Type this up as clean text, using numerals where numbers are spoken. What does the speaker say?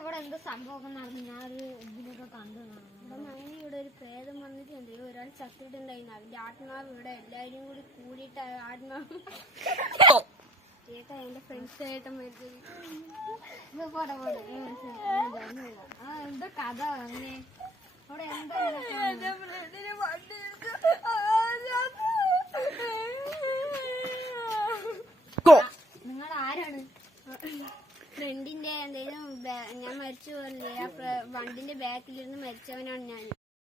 ഇവിടെ എന്തോ സംഭവമൊക്കെ നടന്നു. ഞാനൊരു ഇതിനൊക്കെ കണ്ടതാണ്. ഇവിടെ ഒരു പ്രേതം വന്നിട്ടുണ്ട്. ഒരാൾ ചത്തിട്ടുണ്ടായിരുന്നു. അതിന്റെ ആത്മാവ് ഇവിടെ എല്ലാരും കൂടി കൂടിയിട്ട് ആത്മാവ് ചേട്ടാ എന്റെ ഫ്രണ്ട്സ് ആയിട്ട് മരിച്ചത്. എന്തോ കഥ അങ്ങനെ അവിടെ എന്താ നിങ്ങൾ ആരാണ്? ഫ്രണ്ടിന്റെ എന്തെങ്കിലും ഞാൻ മരിച്ചു പോലേ? ആ വണ്ടിന്റെ ബാക്കിലിരുന്ന് മരിച്ചവനാണ് ഞാൻ.